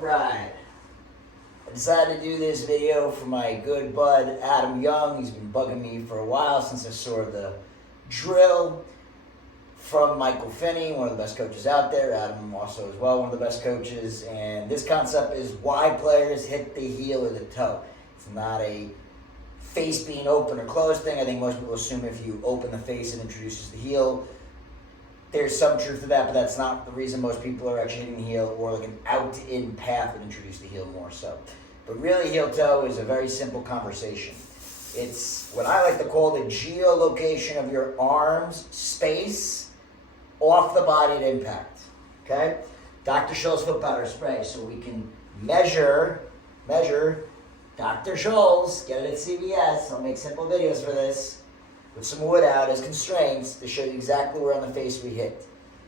Alright, I decided to do this video for my good bud Adam Young. He's been bugging me for a while since I saw the drill from Michael Finney, one of the best coaches out there. Adam also as well, one of the best coaches. And this concept is why players hit the heel or the toe. It's not a face being open or closed thing. I think most people assume if you open the face, it introduces the heel. There's some truth to that, but that's not the reason most people are actually hitting the heel, or like an out-in path would introduce the heel more so. But really, heel-toe is a very simple conversation. It's what I like to call the geolocation of your arm's space off the body at impact, okay? Dr. Scholl's foot powder spray, so we can measure Dr. Scholl's, get it at CVS, I'll make simple videos for this, with some wood out as constraints to show you exactly where on the face we hit.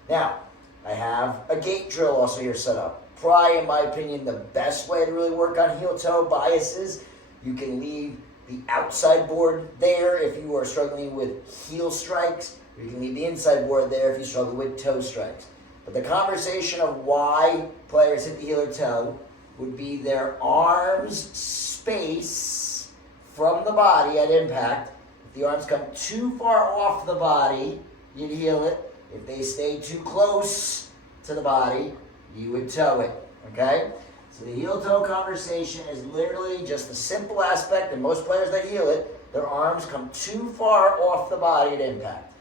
Now, I have a gate drill also here set up. Probably, in my opinion, the best way to really work on heel-toe biases. You can leave the outside board there if you are struggling with heel strikes. Or you can leave the inside board there if you struggle with toe strikes. But the conversation of why players hit the heel or toe would be their arms space from the body at impact. If the arms come too far off the body, you'd heel it. If they stay too close to the body, you would toe it, okay? So the heel-toe conversation is literally just a simple aspect, and most players that heel it, their arms come too far off the body at impact.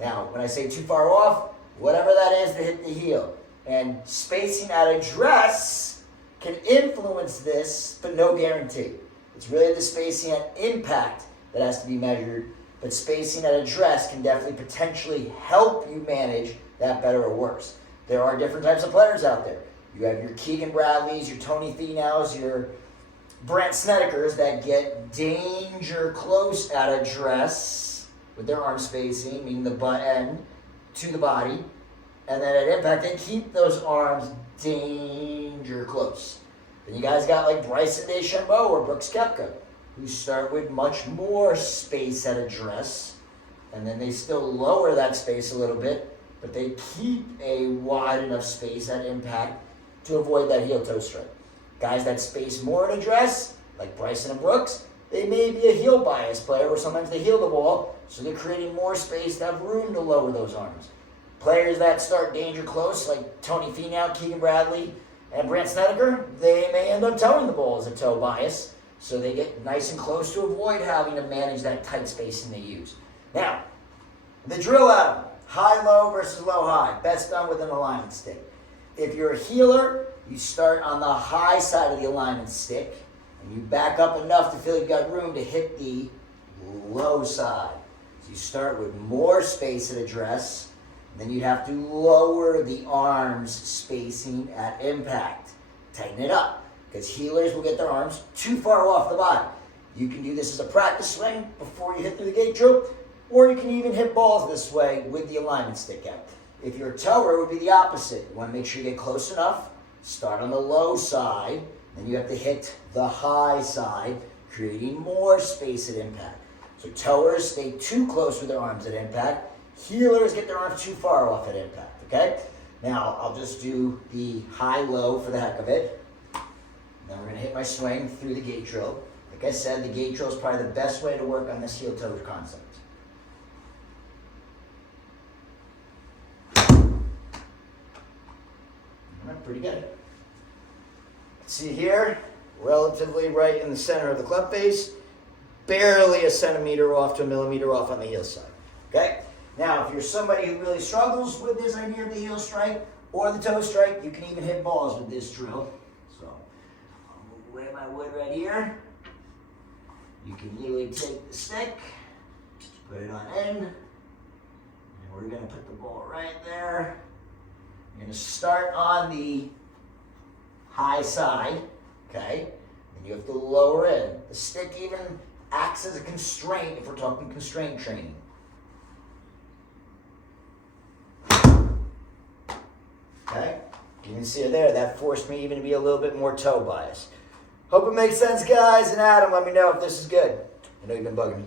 Now, when I say too far off, whatever that is to hit the heel. And spacing at address can influence this, but no guarantee. It's really the spacing at impact that has to be measured, but spacing at address can definitely potentially help you manage that better or worse. There are different types of players out there. You have your Keegan Bradleys, your Tony Finau's, your Brandt Snedekers that get danger close at address with their arm spacing, meaning the butt end to the body, and then at impact they keep those arms danger close. Then you guys got like Bryson DeChambeau or Brooks Koepka, who start with much more space at address, and then they still lower that space a little bit, but they keep a wide enough space at impact to avoid that heel-toe strike. Guys that space more at address, like Bryson and Brooks, they may be a heel bias player where sometimes they heel the ball, so they're creating more space to have room to lower those arms. Players that start danger close, like Tony Finau, Keegan Bradley, and Brandt Snedeker, they may end up towing the ball as a toe bias, so they get nice and close to avoid having to manage that tight spacing they use. Now, the drill out, high-low versus low-high, best done with an alignment stick. If you're a healer, you start on the high side of the alignment stick, and you back up enough to feel you've got room to hit the low side. So you start with more space at address, then you'd have to lower the arms spacing at impact. Tighten it up, because healers will get their arms too far off the body. You can do this as a practice swing before you hit through the gate drill, or you can even hit balls this way with the alignment stick out. If you're a tower, it would be the opposite. You want to make sure you get close enough, start on the low side, then you have to hit the high side, creating more space at impact. So towers stay too close with their arms at impact. Healers get their arms too far off at impact, okay? Now, I'll just do the high-low for the heck of it. Then we're going to hit my swing through the gate drill. Like I said, the gate drill is probably the best way to work on this heel-toe concept. Pretty good. See here, relatively right in the center of the club face, barely a centimeter off to a millimeter off on the heel side. Okay? Now, if you're somebody who really struggles with this idea of the heel strike or the toe strike, you can even hit balls with this drill. So, I'll move away my wood right here. You can literally take the stick, put it on end, and we're going to put the ball right there. You're going to start on the high side, okay? And you have to lower in. The stick even acts as a constraint if we're talking constraint training. Okay? You can see it there. That forced me even to be a little bit more toe biased. Hope it makes sense, guys. And Adam, let me know if this is good. I know you've been bugging me.